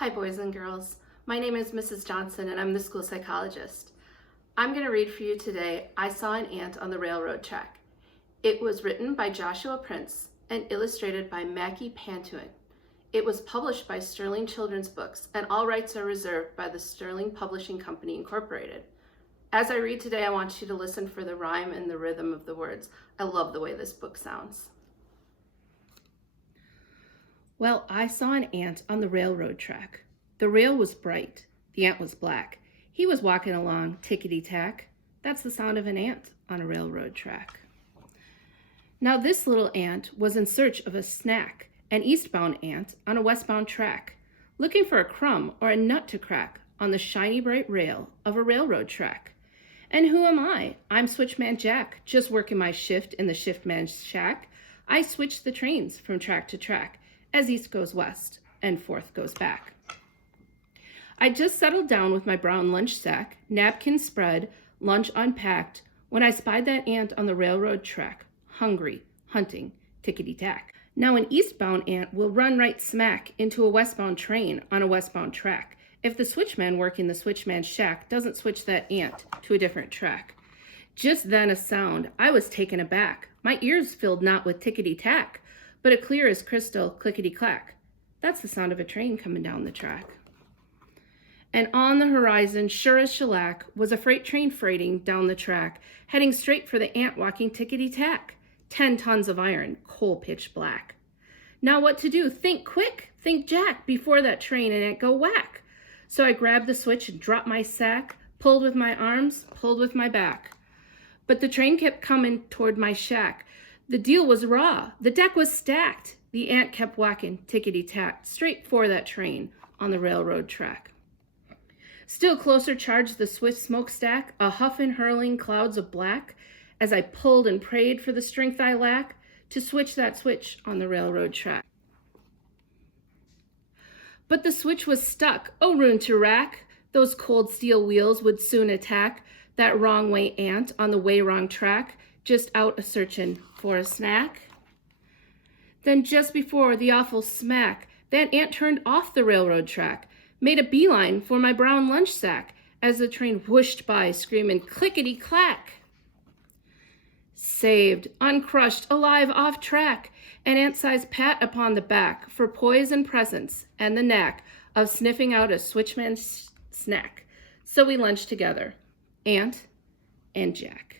Hi, boys and girls. My name is Mrs. Johnson, and I'm the school psychologist. I'm going to read for you today, I Saw an Ant on the Railroad Track. It was written by Joshua Prince and illustrated by Mackie Pantuin. It was published by Sterling Children's Books, and all rights are reserved by the Sterling Publishing Company, Incorporated. As I read today, I want you to listen for the rhyme and the rhythm of the words. I love the way this book sounds. Well, I saw an ant on the railroad track. The rail was bright. The ant was black. He was walking along, tickety-tack. That's the sound of an ant on a railroad track. Now this little ant was in search of a snack, an eastbound ant on a westbound track, looking for a crumb or a nut to crack on the shiny bright rail of a railroad track. And who am I? I'm Switchman Jack, just working my shift in the shiftman's shack. I switch the trains from track to track, as east goes west and forth goes back. I just settled down with my brown lunch sack, napkin spread, lunch unpacked, when I spied that ant on the railroad track, hungry, hunting, tickety-tack. Now an eastbound ant will run right smack into a westbound train on a westbound track if the switchman working the switchman's shack doesn't switch that ant to a different track. Just then a sound, I was taken aback. My ears filled not with tickety-tack, but a clear as crystal clickety-clack. That's the sound of a train coming down the track. And on the horizon, sure as shellac, was a freight train freighting down the track, heading straight for the ant walking tickety-tack. 10 tons of iron, coal pitch black. Now what to do? Think quick, think Jack, before that train and ant go whack. So I grabbed the switch and dropped my sack, pulled with my arms, pulled with my back. But the train kept coming toward my shack. The deal was raw. The deck was stacked. The ant kept walking tickety-tack straight for that train on the railroad track. Still closer charged the swift smokestack, a huffing hurling clouds of black, as I pulled and prayed for the strength I lack to switch that switch on the railroad track. But the switch was stuck, oh ruin to rack. Those cold steel wheels would soon attack that wrong way ant on the way wrong track, just out a-searchin' for a snack. Then just before the awful smack, that ant turned off the railroad track, made a beeline for my brown lunch sack as the train whooshed by, screaming clickety-clack. Saved, uncrushed, alive, off track, an ant-sized pat upon the back for poise and presence and the knack of sniffing out a switchman's snack. So we lunched together, Ant and Jack.